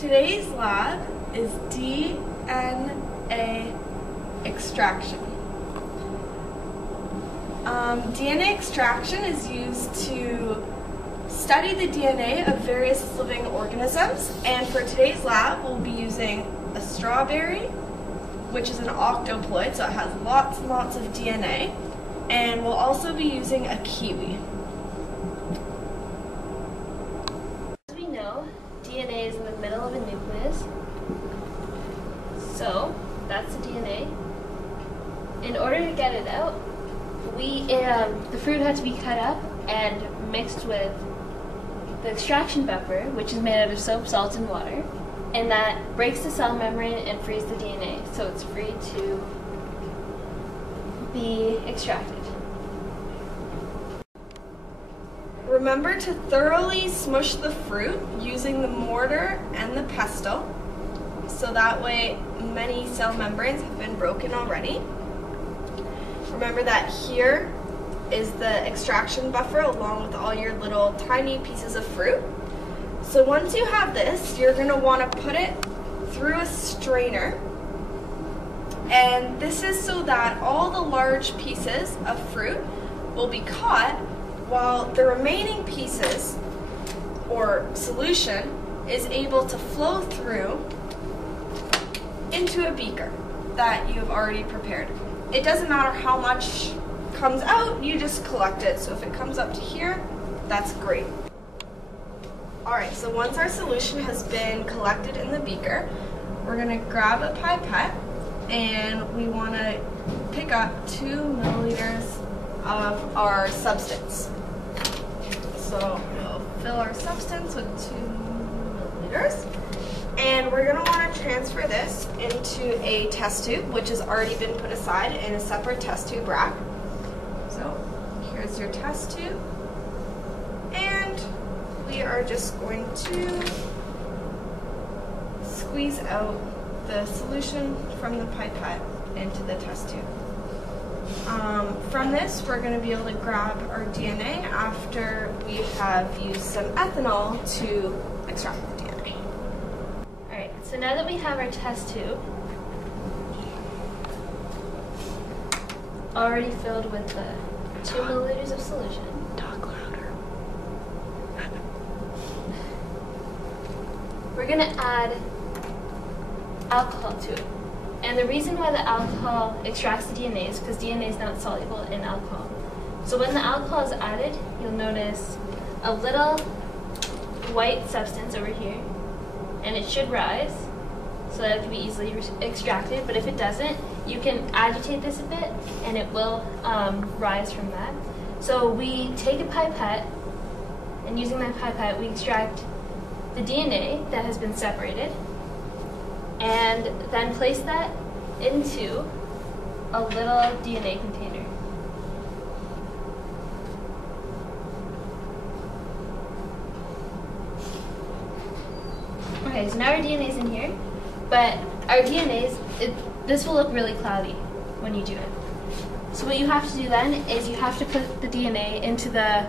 Today's lab is DNA extraction. DNA extraction is used to study the DNA of various living organisms, and for today's lab we'll be using a strawberry, which is an octoploid, so it has lots and lots of DNA, and we'll also be using a kiwi. As we know, DNA is in the middle of a nucleus, so that's the DNA. In order to get it out, the fruit has to be cut up and mixed with the extraction buffer, which is made out of soap, salt, and water, and that breaks the cell membrane and frees the DNA, so it's free to be extracted. Remember to thoroughly smush the fruit using the mortar and the pestle, so that way many cell membranes have been broken already. Remember that here is the extraction buffer along with all your little tiny pieces of fruit. So once you have this, you're going to want to put it through a strainer, and this is so that all the large pieces of fruit will be caught while the remaining pieces or solution is able to flow through into a beaker that you have already prepared. It doesn't matter how much comes out, you just collect it. So if it comes up to here, that's great. Alright, so once our solution has been collected in the beaker, we're going to grab a pipette and we want to pick up 2 milliliters of our substance. So we'll fill our substance with 2 milliliters. And we're going to want to transfer this into a test tube, which has already been put aside in a separate test tube rack. So here's your test tube. And we are just going to squeeze out the solution from the pipette into the test tube. From this, we're going to be able to grab our DNA after we have used some ethanol to extract the DNA. Alright, so now that we have our test tube already filled with the 2 milliliters of solution, Talk louder. we're going to add alcohol to it. And the reason why the alcohol extracts the DNA is because DNA is not soluble in alcohol. So when the alcohol is added, you'll notice a little white substance over here, and it should rise so that it can be easily extracted. But if it doesn't, you can agitate this a bit and it will rise from that. So we take a pipette, and using that pipette we extract the DNA that has been separated, and then place that into a little DNA container. Okay, so now our DNA is in here, but our this will look really cloudy when you do it. So what you have to do then is you have to put the DNA into the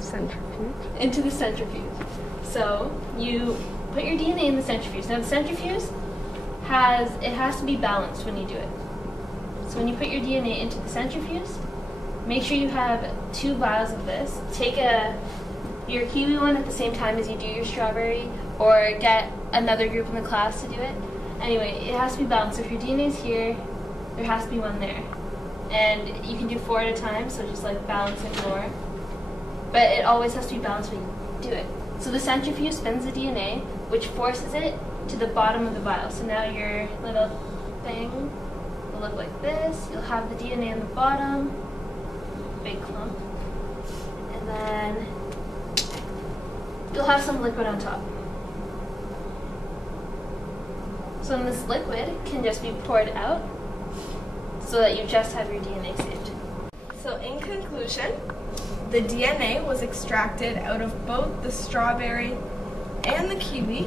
centrifuge. So you put your DNA in the centrifuge. Now the centrifuge has to be balanced when you do it. So when you put your DNA into the centrifuge, make sure you have 2 vials of this. Take your kiwi one at the same time as you do your strawberry, or get another group in the class to do it. Anyway, it has to be balanced. So if your DNA is here, there has to be one there. And you can do 4 at a time, so just like balance it more. But it always has to be balanced when you do it. So the centrifuge spins the DNA, which forces it to the bottom of the vial. So now your little thing will look like this. You'll have the DNA on the bottom, big clump, and then you'll have some liquid on top. So then this liquid can just be poured out so that you just have your DNA saved. So in conclusion, the DNA was extracted out of both the strawberry and the kiwi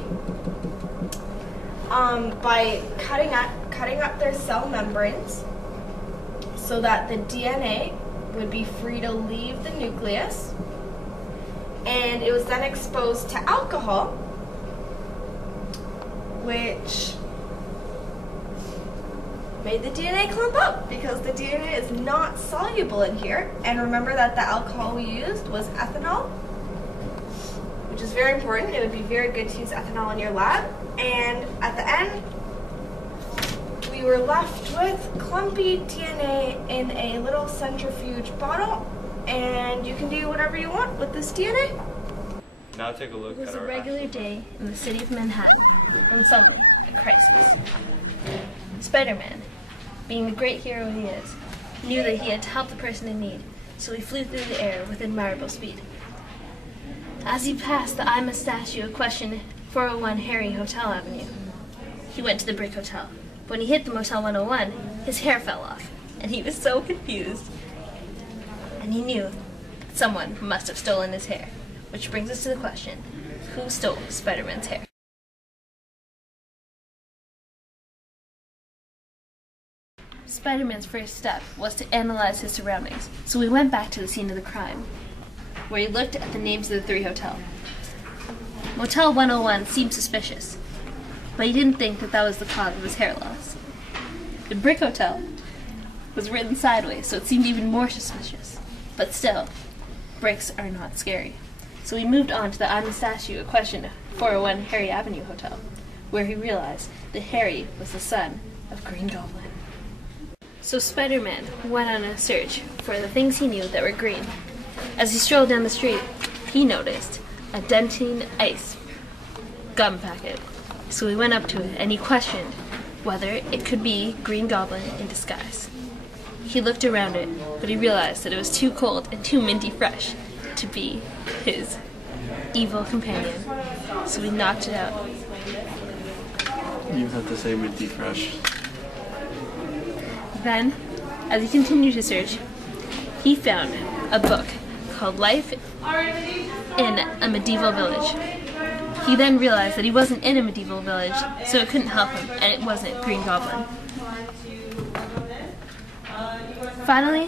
by cutting up their cell membranes so that the DNA would be free to leave the nucleus, and it was then exposed to alcohol which made the DNA clump up because the DNA is not soluble in here. And remember that the alcohol we used was ethanol, which is very important. It would be very good to use ethanol in your lab. And at the end, we were left with clumpy DNA in a little centrifuge bottle, and you can do whatever you want with this DNA. Now take a look It was at a our regular day in the city of Manhattan when suddenly a crisis. Spider-Man, being the great hero he is, knew that he had to help the person in need, so he flew through the air with admirable speed. As he passed the I'm a Statue of Question 401 Harry Hotel Avenue, he went to the Brick Hotel. But when he hit the Motel 101, his hair fell off, and he was so confused. And he knew that someone must have stolen his hair. Which brings us to the question, who stole Spider-Man's hair? Spider-Man's first step was to analyze his surroundings, so he went back to the scene of the crime, where he looked at the names of the 3 hotels. Motel 101 seemed suspicious, but he didn't think that that was the cause of his hair loss. The Brick Hotel was written sideways, so it seemed even more suspicious. But still, bricks are not scary. So he moved on to the I'm a Statue of Question 401 Harry Avenue Hotel, where he realized that Harry was the son of Green Goblin. So Spider-Man went on a search for the things he knew that were green. As he strolled down the street, he noticed a Dentyne Ice gum packet. So he went up to it and he questioned whether it could be Green Goblin in disguise. He looked around it, but he realized that it was too cold and too minty fresh to be his evil companion. So he knocked it out. You have to say minty fresh. Then, as he continued his search, he found a book called Life in a Medieval Village. He then realized that he wasn't in a medieval village, so it couldn't help him, and it wasn't Green Goblin. Finally,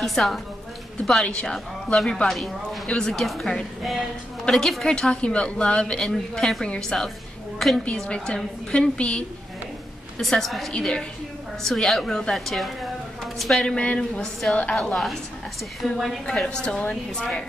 he saw The Body Shop, Love Your Body. It was a gift card. But a gift card talking about love and pampering yourself couldn't be his victim, couldn't be the suspect either. So he outruled that too. Spider-Man was still at loss as to who could have stolen his hair.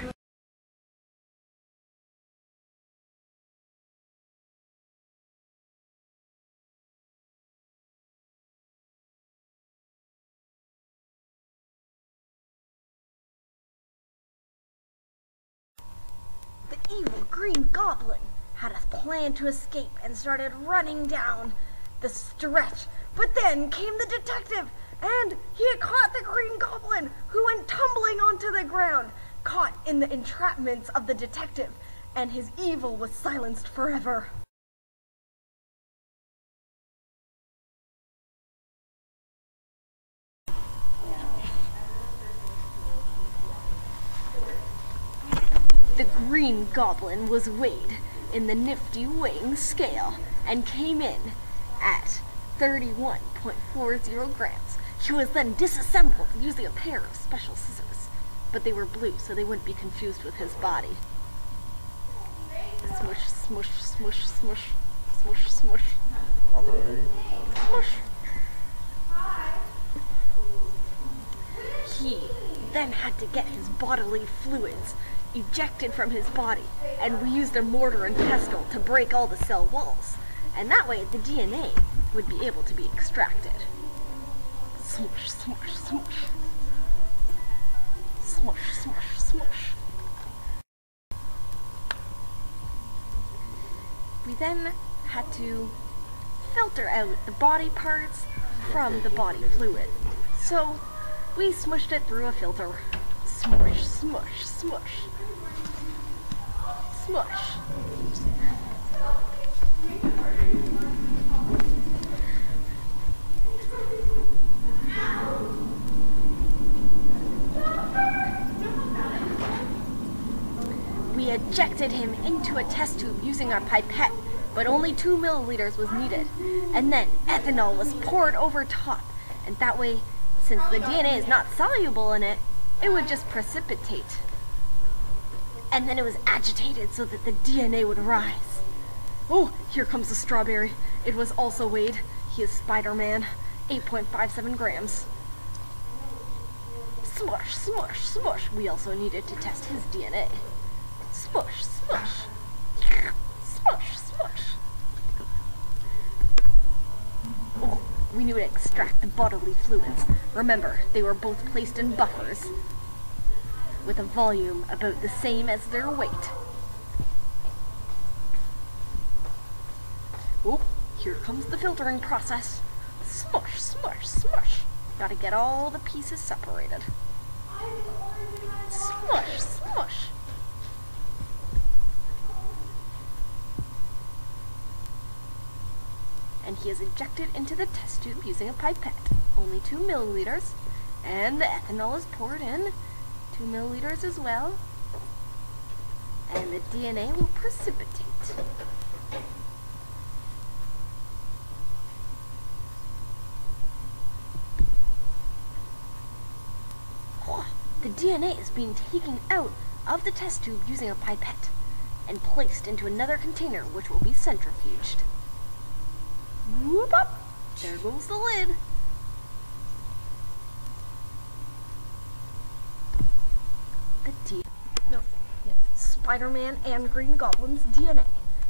The evil Green Goblin had a plan to escape and started running down the stretch. But then came the detective, and he had caught the Green Goblin, who went tumbling onto the ground, caught in the entrapments of the detective, and his evil was silenced forever. The Green Goblin was weighed in the nifty weighing scale and came in at 31.40 grams. He was then disassembled using a pair of special scissors, but they were blue so they wouldn't be confused with his body. Smush, smush, smush, smush, smush, smush. Smush. He then had to get his bodily fluids ejected from his body, and we used a mortar and pestle to break all the cell walls, and that way the DNA would be able to be extracted. Smush, smush, smush. Smush, smush, smush. We then had to filter out the body parts from the body fluid. So we smushed it through a filter. Smush, smush, smush. Smush. We ejected him into a test tube using our pipette, but only 2 milliliters was needed. And then ethanol was poured over top, and that way, since the DNA is not soluble in it, it would just precipitate. And then it was agitated so that the DNA would rise. Oh, here comes the strawberry. It was also weighed. He is Spider-Man. 8.57 grams. Smush, smush, smush. We also needed to test his DNA. Smush, smush. Smush, smush. Oh, we knew to extract the bodily fluids. Remember, they were both placed in buffers with a volume about the same as their weight. Oh, here comes the filtering process. Smush, smush, smush. Gotta get all the pieces separated. Smush, smush. And he is ejected into the test tube using a pipette. Only 2 milliliters. And the ethanol is poured in. 2 milliliters as well. And the DNA will precipitate. The DNA is being taken out of the test tube using a pipette and placed into another container which will be centrifuged. Whoop up! There goes the lid. Spider-Man and Green Goblin's DNA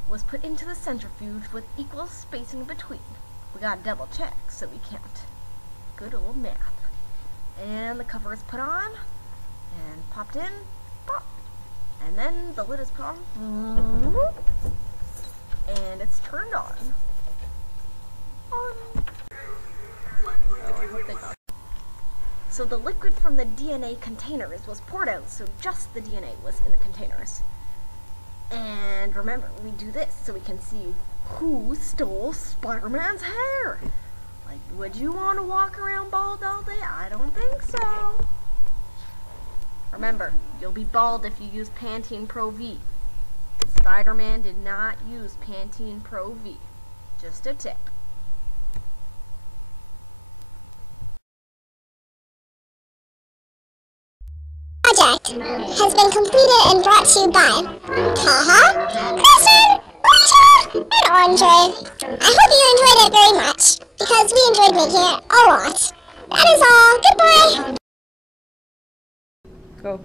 was put into the centrifuge with equal spacing between. We got double check, so we can't. Good old math. And the cover is put on and popped in, pop, and then the lid is put on, and it's turned on. Oh, I hope they got it. So the liquid from the DNA containers was poured out, so just the DNA was in the containers. And remember, we do this so we can see who stole Spider-Man's hair. Like, would you want to walk around bald all day? I don't think so. Remember, you'll be bald if you use Pantene Pro V. Spider-Man did not use Pantene Pro V. Just a tip. Project has been completed and brought to you by Taha, Kristen, Alicia, and Andre. I hope you enjoyed it very much, because we enjoyed making it a lot. That is all. Goodbye. Go.